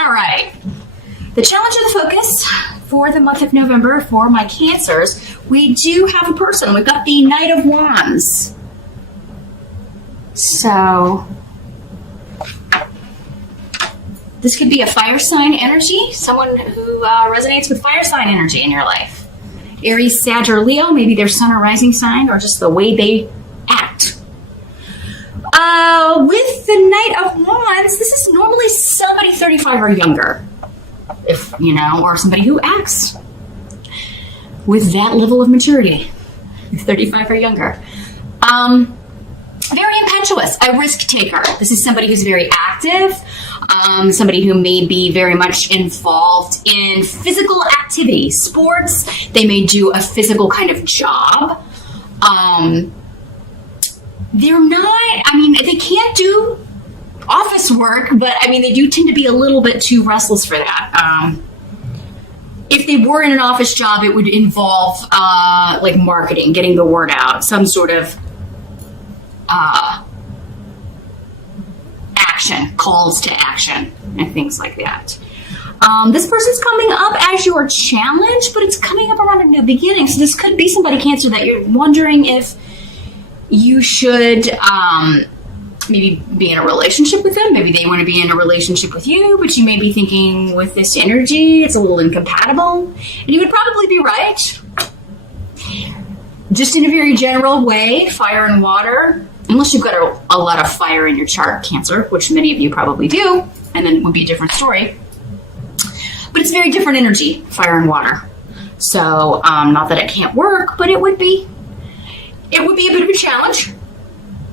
All right. The challenge of the focus for the month of November for my Cancers, we do have a person. We've got the Knight of Wands. So this could be a fire sign energy, someone who resonates with fire sign energy in your life. Aries, Sag, or Leo, maybe their sun or rising sign, or just the way they act. With the Knight of Wands, this is normally somebody 35 or younger, if you know, or somebody who acts with that level of maturity, 35 or younger. Very impetuous, a risk taker. This is somebody who's very active, somebody who may be very much involved in physical activity, sports. They may do a physical kind of job. They're not, they can't do office work, but they do tend to be a little bit too restless for that. If they were in an office job, it would involve like marketing, getting the word out, some sort of action, calls to action, and things like that. This person's coming up as your challenge, but it's coming up around a new beginning. So this could be somebody, Cancer, that you're wondering if you should maybe be in a relationship with them. Maybe they want to be in a relationship with you, but you may be thinking with this energy, it's a little incompatible. And you would probably be right. Just in a very general way, fire and water, unless you've got a lot of fire in your chart, Cancer, which many of you probably do, and then it would be a different story. But it's very different energy, fire and water. So not that it can't work, but it would be a bit of a challenge,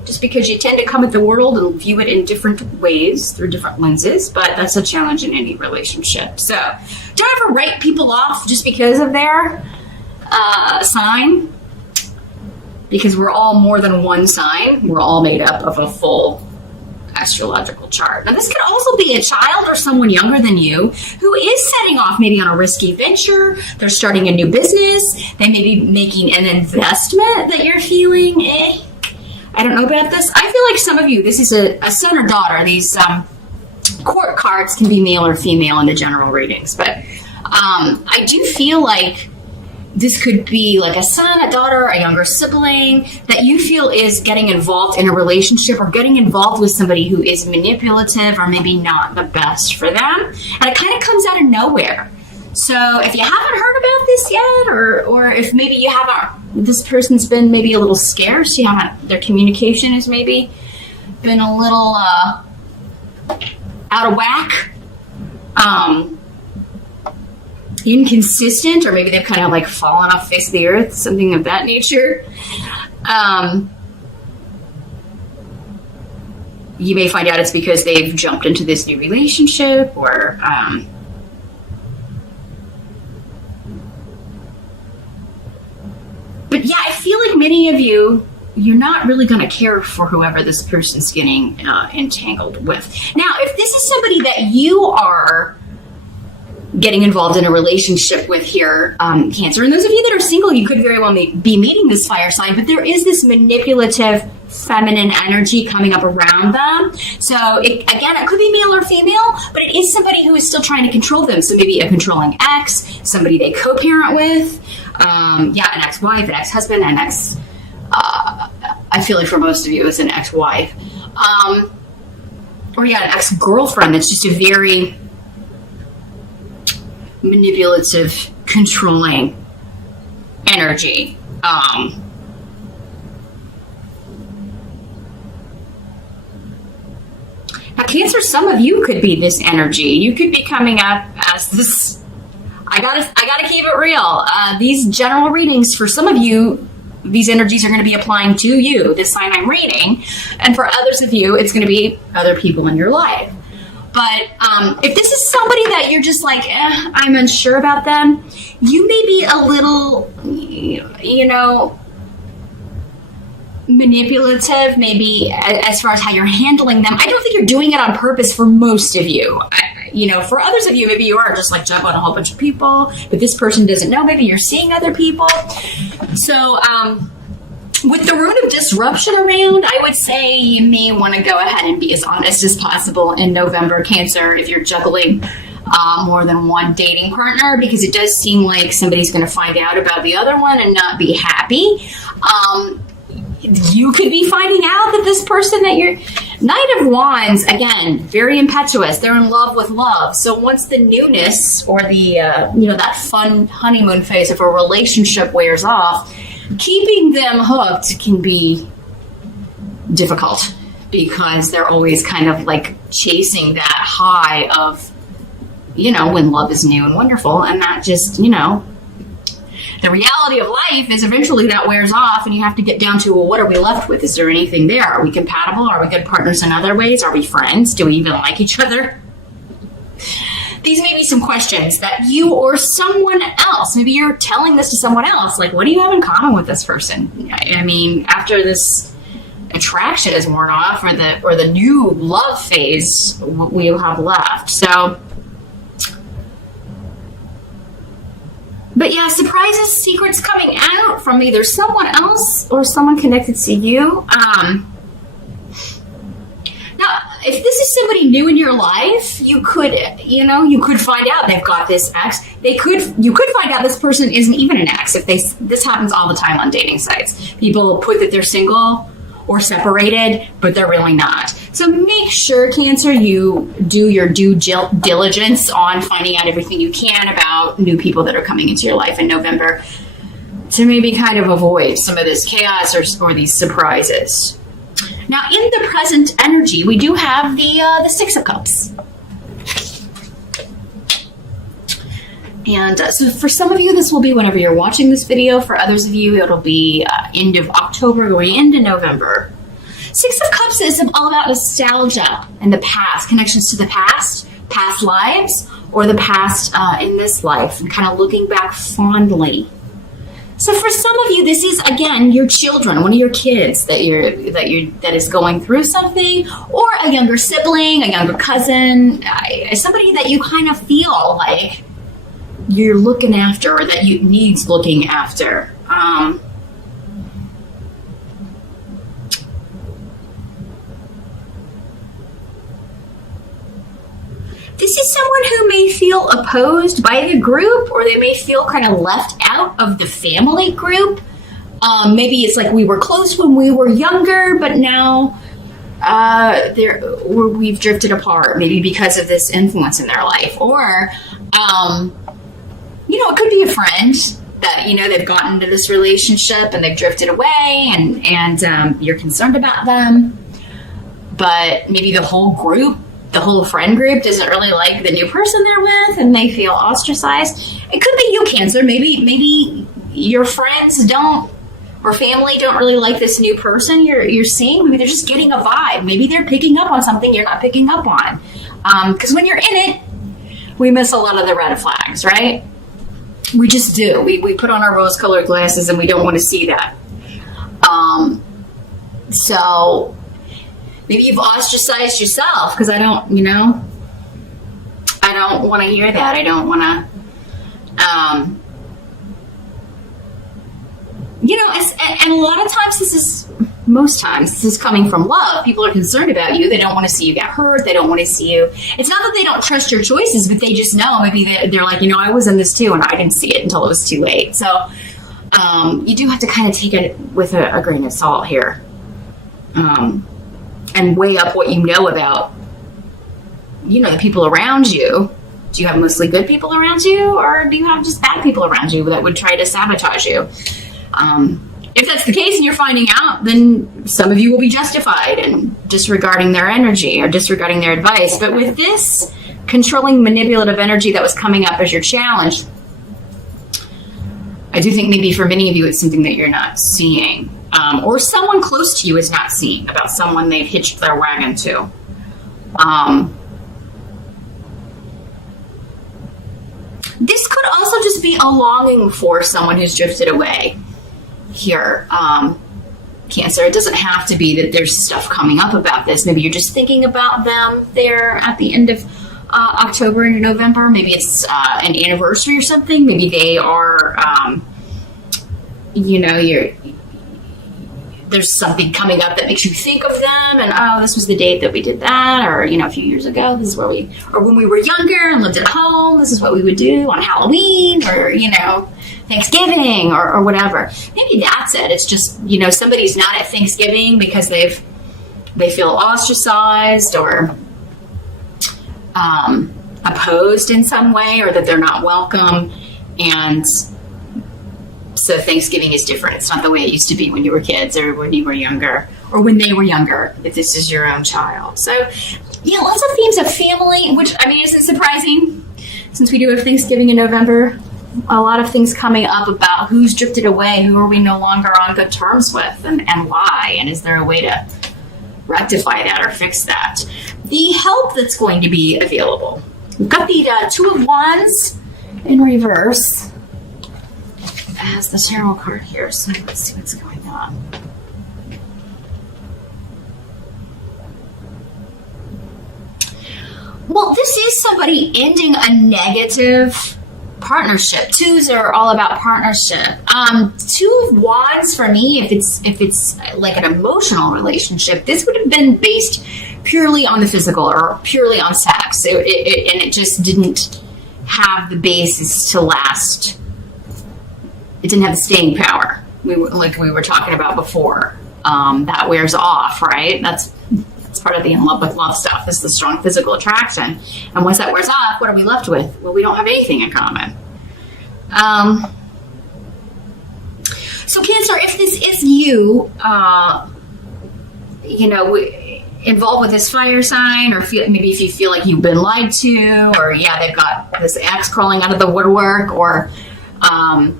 just because you tend to come at the world and view it in different ways through different lenses, but that's a challenge in any relationship. So don't ever write people off just because of their sign, because we're all more than one sign. We're all made up of a full astrological chart. Now, this could also be a child or someone younger than you who is setting off maybe on a risky venture. They're starting a new business. They may be making an investment that you're feeling, I don't know about this. I feel like some of you, this is a son or daughter. These court cards can be male or female in the general readings, but I do feel like this could be like a son, a daughter, a younger sibling that you feel is getting involved in a relationship or getting involved with somebody who is manipulative or maybe not the best for them. And it kind of comes out of nowhere. So if you haven't heard about this yet, or if maybe you haven't, this person's been maybe a little scarce, their communication has maybe been a little out of whack, inconsistent, or maybe they've kind of like fallen off the face of the earth, something of that nature. You may find out it's because they've jumped into this new relationship, or but yeah, I feel like many of you, you're not really going to care for whoever this person's getting entangled with. Now, if this is somebody that you are getting involved in a relationship with here, Cancer, and those of you that are single, you could very well be meeting this fire sign, but there is this manipulative feminine energy coming up around them. So it could be male or female, but it is somebody who is still trying to control them. So maybe a controlling ex, somebody they co-parent with, an ex-wife, an ex-husband, an ex, I feel like for most of you it's an ex-wife, or an ex-girlfriend that's just a very manipulative, controlling energy. Now, Cancer, some of you could be this energy. You could be coming up as this. I gotta keep it real. These general readings, for some of you, these energies are going to be applying to you, this sign I'm reading, and for others of you, it's going to be other people in your life. But if this is somebody that you're just like, I'm unsure about them, you may be a little, manipulative, maybe as far as how you're handling them. I don't think you're doing it on purpose for most of you. For others of you, maybe you are just like jump on a whole bunch of people, but this person doesn't know. Maybe you're seeing other people. So With the rune of disruption around, I would say you may want to go ahead and be as honest as possible in November, Cancer, if you're juggling more than one dating partner, because it does seem like somebody's going to find out about the other one and not be happy. You could be finding out that this person that you're... Knight of Wands, again, very impetuous. They're in love with love. So once the newness or the, that fun honeymoon phase of a relationship wears off, keeping them hooked can be difficult because they're always kind of like chasing that high of, when love is new and wonderful. And that just, the reality of life is eventually that wears off and you have to get down to, well, what are we left with? Is there anything there? Are we compatible? Are we good partners in other ways? Are we friends? Do we even like each other? These may be some questions that you or someone else, maybe you're telling this to someone else, like, what do you have in common with this person? I mean, after this attraction is worn off or the new love phase we have left. So, but yeah, surprises, secrets coming out from either someone else or someone connected to you. Now, if this is somebody new in your life, you could find out they've got this ex. You could find out this person isn't even an ex. This happens all the time on dating sites. People put that they're single or separated, but they're really not. So make sure, Cancer, you do your due diligence on finding out everything you can about new people that are coming into your life in November to maybe kind of avoid some of this chaos or these surprises. Now, in the present energy, we do have the Six of Cups. And so for some of you, this will be whenever you're watching this video. For others of you, it'll be end of October going into November. Six of Cups is all about nostalgia and the past, connections to the past lives, or the past in this life, and kind of looking back fondly. So for some of you, this is, again, your children, one of your kids that is going through something, or a younger sibling, a younger cousin, somebody that you kind of feel like you're looking after or that needs looking after. This is someone who may feel opposed by the group, or they may feel kind of left out of the family group. Maybe it's like we were close when we were younger, but now we've drifted apart, maybe because of this influence in their life. Or, it could be a friend that, they've gotten into this relationship and they've drifted away and you're concerned about them. But maybe the whole friend group doesn't really like the new person they're with and they feel ostracized. It could be you, Cancer. Maybe your friends or family don't really like this new person you're seeing. Maybe they're just getting a vibe. Maybe they're picking up on something you're not picking up on. Because when you're in it, we miss a lot of the red flags, right? We just do. We put on our rose-colored glasses and we don't want to see that. So maybe you've ostracized yourself because I don't want to hear that. I don't want to, and a lot of times most times this is coming from love. People are concerned about you. They don't want to see you get hurt. They don't want to see you. It's not that they don't trust your choices, but they just know. Maybe they're like, I was in this too and I didn't see it until it was too late. So you do have to kind of take it with a grain of salt here. And weigh up what you know about, the people around you. Do you have mostly good people around you, or do you have just bad people around you that would try to sabotage you? If that's the case and you're finding out, then some of you will be justified in disregarding their energy or disregarding their advice. But with this controlling, manipulative energy that was coming up as your challenge, I do think maybe for many of you it's something that you're not seeing. Or someone close to you is not seeing about someone they've hitched their wagon to. This could also just be a longing for someone who's drifted away here. Cancer, it doesn't have to be that there's stuff coming up about this. Maybe you're just thinking about them there at the end of October and November. Maybe it's an anniversary or something. Maybe they are, there's something coming up that makes you think of them, and oh, this was the date that we did that, or a few years ago, this is where or when we were younger and lived at home, this is what we would do on Halloween, or Thanksgiving, or whatever. Maybe that's it. It's just somebody's not at Thanksgiving because they feel ostracized or opposed in some way, or that they're not welcome, and so Thanksgiving is different. It's not the way it used to be when you were kids, or when you were younger, or when they were younger, if this is your own child. So, lots of themes of family, which, isn't surprising since we do have Thanksgiving in November. A lot of things coming up about who's drifted away, who are we no longer on good terms with, and why, and is there a way to rectify that or fix that? The help that's going to be available. We've got the Two of Wands in reverse as the tarot card here, so let's see what's going on. Well, this is somebody ending a negative partnership. Twos are all about partnership. Two of Wands for me, if it's like an emotional relationship, this would have been based purely on the physical or purely on sex. It just didn't have the basis to last. It didn't have the staying power. We were talking about before. That wears off, right? That's part of the in love with love stuff, is the strong physical attraction. And once that wears off, what are we left with? Well, we don't have anything in common. So Cancer, if this is you, involved with this fire sign, or maybe if you feel like you've been lied to, or they've got this ex crawling out of the woodwork, or I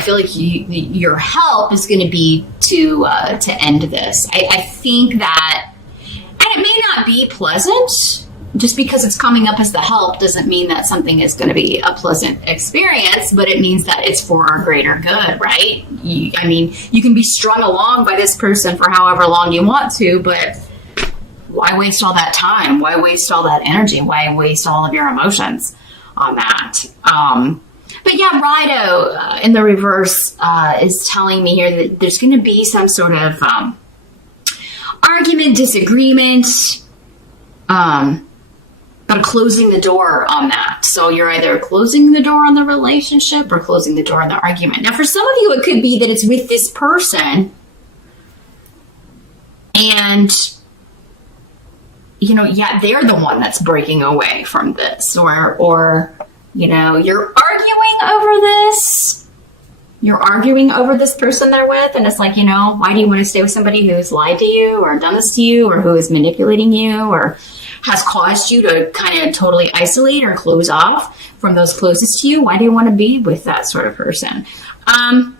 feel like your help is going to be to end this. I think that, and it may not be pleasant. Just because it's coming up as the help doesn't mean that something is going to be a pleasant experience, but it means that it's for our greater good, right? You can be strung along by this person for however long you want to, but why waste all that time? Why waste all that energy? Why waste all of your emotions on that? But Rido in the reverse is telling me here that there's going to be some sort of argument, disagreement, but closing the door on that. So you're either closing the door on the relationship or closing the door on the argument. Now, for some of you, it could be that it's with this person and, they're the one that's breaking away from this, or you're arguing over this. You're arguing over this person they're with, and it's like, why do you want to stay with somebody who's lied to you or done this to you, or who is manipulating you, or has caused you to kind of totally isolate or close off from those closest to you? Why do you want to be with that sort of person? I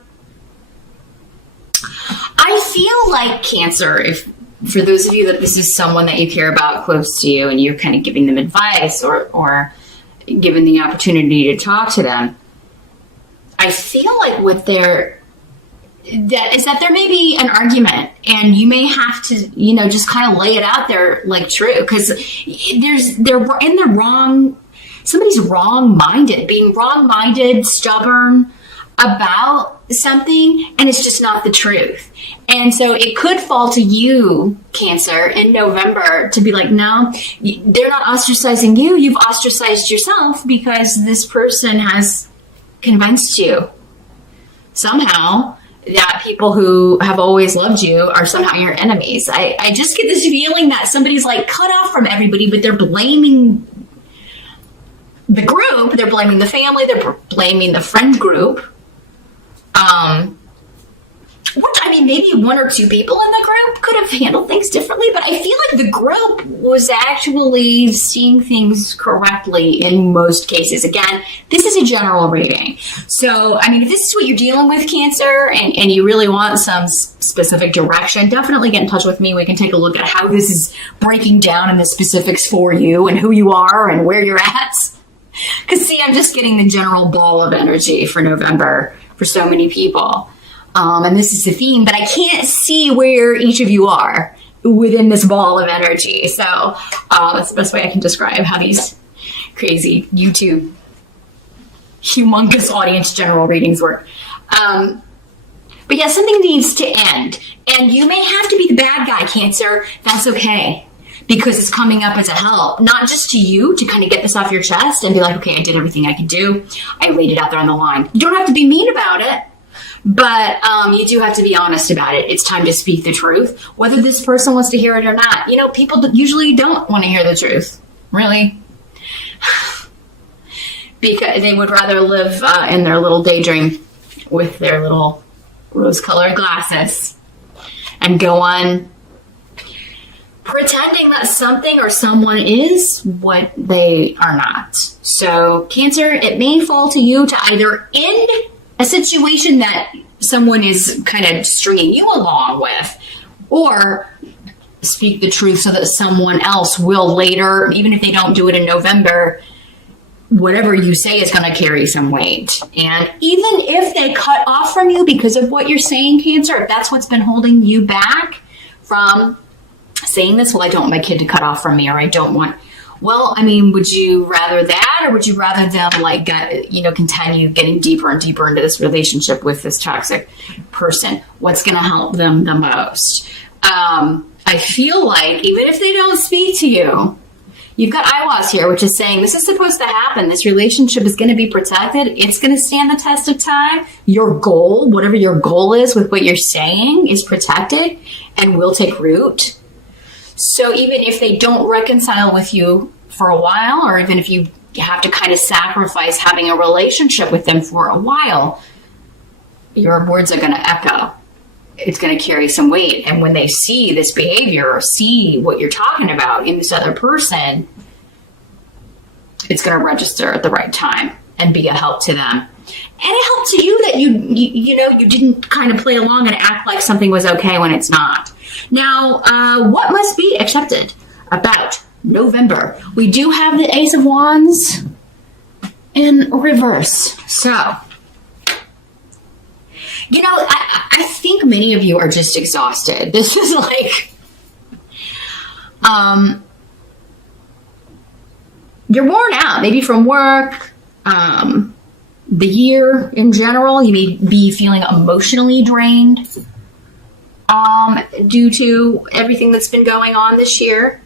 feel like, Cancer, if for those of you that this is someone that you care about close to you and you're kind of giving them advice or given the opportunity to talk to them, I feel like that there may be an argument, and you may have to, just kind of lay it out there like true, because they're in the wrong, somebody's wrong-minded, being wrong-minded, stubborn about something, and it's just not the truth. And so it could fall to you, Cancer, in November to be like, no, they're not ostracizing you. You've ostracized yourself because this person has convinced you somehow that people who have always loved you are somehow your enemies. I just get this feeling that somebody's like cut off from everybody, but they're blaming the group. They're blaming the family. They're blaming the friend group. Maybe one or two people in the group could have handled things differently, but I feel like the group was actually seeing things correctly in most cases. Again, this is a general reading. So, if this is what you're dealing with, Cancer, and you really want some specific direction, definitely get in touch with me. We can take a look at how this is breaking down in the specifics for you and who you are and where you're at. Because, I'm just getting the general ball of energy for November for so many people. And this is the theme, but I can't see where each of you are within this ball of energy. So that's the best way I can describe how these crazy YouTube humongous audience general readings work. But yeah, something needs to end. And you may have to be the bad guy, Cancer. That's okay. Because it's coming up as a help, not just to you to kind of get this off your chest and be like, okay, I did everything I could do. I laid it out there on the line. You don't have to be mean about it, but you do have to be honest about it. It's time to speak the truth, whether this person wants to hear it or not. You know, people usually don't want to hear the truth, really. Because they would rather live in their little daydream with their little rose-colored glasses and go on pretending that something or someone is what they are not. So, Cancer, it may fall to you to either end a situation that someone is kind of stringing you along with, or speak the truth so that someone else will later, even if they don't do it in November, whatever you say is going to carry some weight. And even if they cut off from you because of what you're saying, Cancer, if that's what's been holding you back from saying this, well, I don't want my kid to cut off from me, or I don't want, well, I mean, would you rather that, or would you rather them continue getting deeper and deeper into this relationship with this toxic person? What's going to help them the most? I feel like even if they don't speak to you, you've got Iwas here, which is saying this is supposed to happen. This relationship is going to be protected. It's going to stand the test of time. Your goal, whatever your goal is with what you're saying, is protected and will take root. So even if they don't reconcile with you for a while, or even if you have to kind of sacrifice having a relationship with them for a while, your words are going to echo. It's going to carry some weight. And when they see this behavior or see what you're talking about in this other person, it's going to register at the right time and be a help to them. And it helped to you that you didn't kind of play along and act like something was okay when it's not. Now, what must be accepted about November? We do have the Ace of Wands in reverse. So, I think many of you are just exhausted. This is like, you're worn out, maybe from work, the year in general. You may be feeling emotionally drained due to everything that's been going on this year.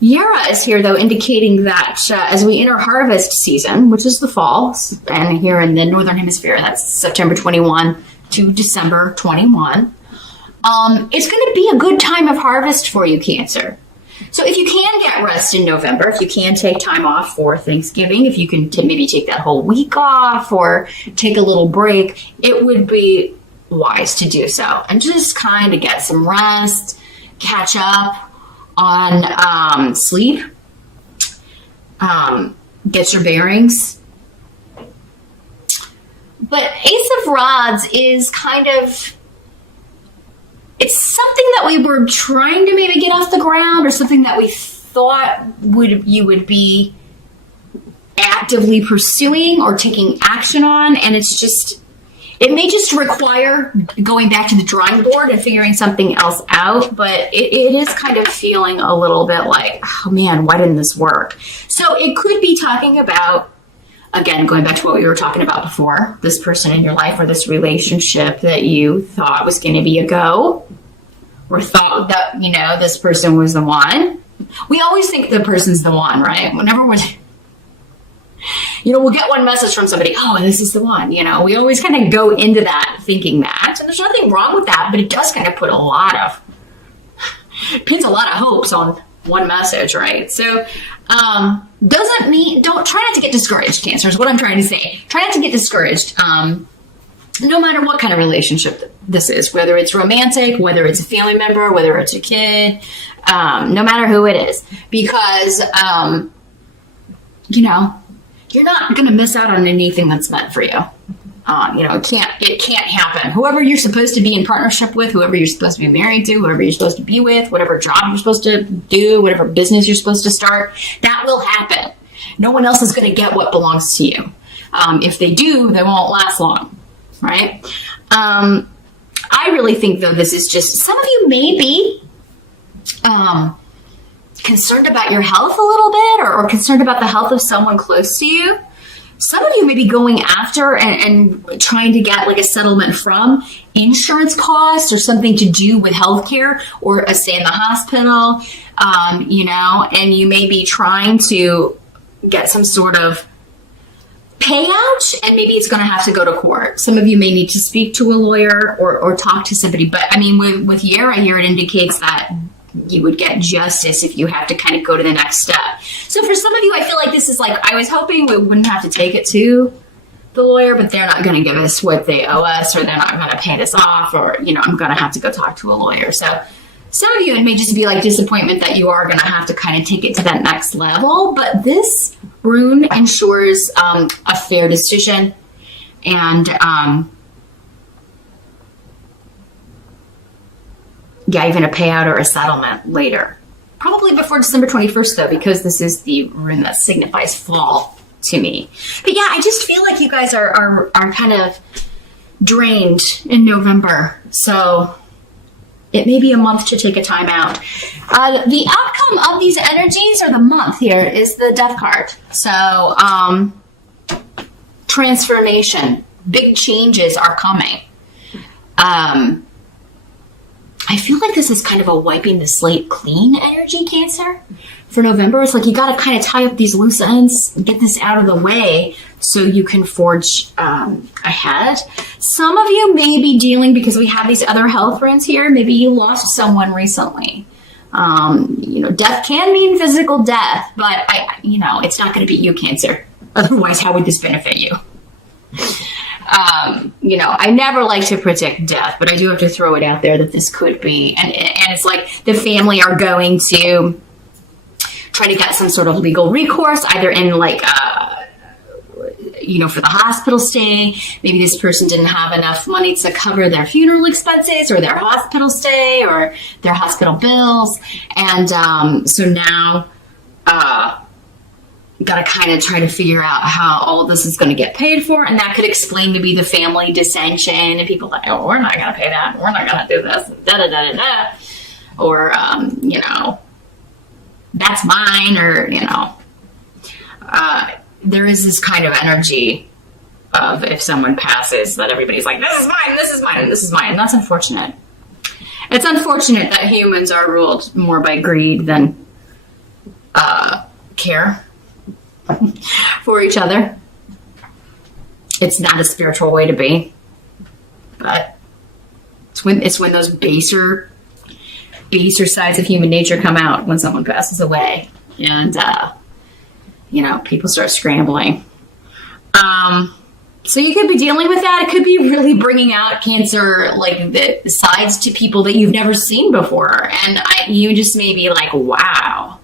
Yara is here, though, indicating that as we enter harvest season, which is the fall, and here in the Northern Hemisphere, that's September 21 to December 21, it's going to be a good time of harvest for you, Cancer. So if you can get rest in November, if you can take time off for Thanksgiving, if you can maybe take that whole week off or take a little break, it would be wise to do so and just kind of get some rest, catch up on sleep, get your bearings. But Ace of Rods is kind of, it's something that we were trying to maybe get off the ground, or something that we thought you would be actively pursuing or taking action on, and it may just require going back to the drawing board and figuring something else out, but it is kind of feeling a little bit like, oh man, why didn't this work? So it could be talking about, again, going back to what we were talking about before, this person in your life or this relationship that you thought was going to be a go, or thought that, this person was the one. We always think the person's the one, right? Whenever we'll get one message from somebody, oh, this is the one, we always kind of go into that thinking that, and there's nothing wrong with that, but it does kind of put pins a lot of hopes on one message, right? So, doesn't mean, try not to get discouraged, Cancer, is what I'm trying to say. Try not to get discouraged, no matter what kind of relationship this is, whether it's romantic, whether it's a family member, whether it's a kid, no matter who it is, because, you're not going to miss out on anything that's meant for you. It can't happen. Whoever you're supposed to be in partnership with, whoever you're supposed to be married to, whoever you're supposed to be with, whatever job you're supposed to do, whatever business you're supposed to start, that will happen. No one else is going to get what belongs to you. If they do, they won't last long, right? I really think, though, this is just, some of you may be concerned about your health a little bit, or concerned about the health of someone close to you. Some of you may be going after and trying to get like a settlement from insurance costs or something to do with healthcare or a stay in the hospital, and you may be trying to get some sort of payout, and maybe it's going to have to go to court. Some of you may need to speak to a lawyer or talk to somebody. But I mean, with Yara here, it indicates that you would get justice if you have to kind of go to the next step. So for some of you, I feel like this is like, I was hoping we wouldn't have to take it to the lawyer, but they're not going to give us what they owe us, or they're not going to pay this off, or, I'm going to have to go talk to a lawyer. So some of you, it may just be like disappointment that you are going to have to kind of take it to that next level. But this rune ensures a fair decision and even a payout or a settlement later. Probably before December 21st, though, because this is the rune that signifies fall to me. But yeah, I just feel like you guys are kind of drained in November. So it may be a month to take a time out. The outcome of these energies, or the month here, is the Death card. So transformation, big changes are coming. I feel like this is kind of a wiping the slate clean energy, Cancer, for November. It's like you got to kind of tie up these loose ends, get this out of the way so you can forge ahead. Some of you may be dealing, because we have these other health runes here, maybe you lost someone recently. Death can mean physical death, but it's not going to be you, Cancer. Otherwise, how would this benefit you? I never like to predict death, but I do have to throw it out there that this could be. And it's like the family are going to try to get some sort of legal recourse, either in for the hospital stay. Maybe this person didn't have enough money to cover their funeral expenses or their hospital stay or their hospital bills. And so now got to kind of try to figure out how all this is going to get paid for. And that could explain maybe the family dissension and people like, oh, we're not going to pay that. We're not going to do this. Da-da-da-da-da. Or, that's mine. Or, there is this kind of energy of if someone passes that everybody's like, this is mine, this is mine, and this is mine. And that's unfortunate. It's unfortunate that humans are ruled more by greed than care for each other. It's not a spiritual way to be, but it's when those baser sides of human nature come out when someone passes away, and people start scrambling. So you could be dealing with that. It could be really bringing out, Cancer, like the sides to people that you've never seen before, and you just may be like, wow,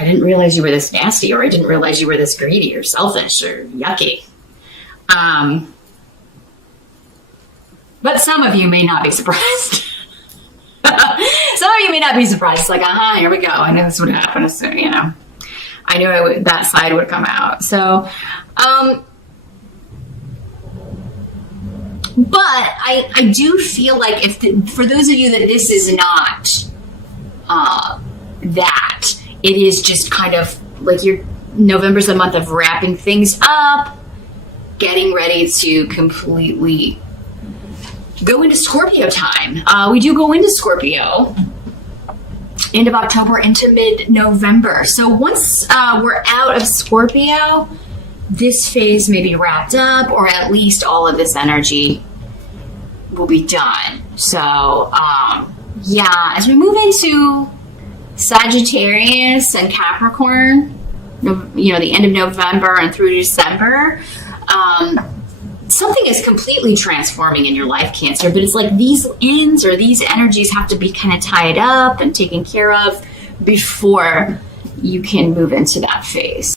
I didn't realize you were this nasty, or I didn't realize you were this greedy or selfish or yucky. But some of you may not be surprised. Some of you may not be surprised. It's like, here we go. I knew this would happen. So, I knew that side would come out. So, but I do feel like for those of you that this is not that, it is just kind of like November's the month of wrapping things up, getting ready to completely go into Scorpio time. We do go into Scorpio end of October into mid-November. So once we're out of Scorpio, this phase may be wrapped up, or at least all of this energy will be done. So as we move into Sagittarius and Capricorn, the end of November and through December, something is completely transforming in your life, Cancer, but it's like these ends or these energies have to be kind of tied up and taken care of before you can move into that phase.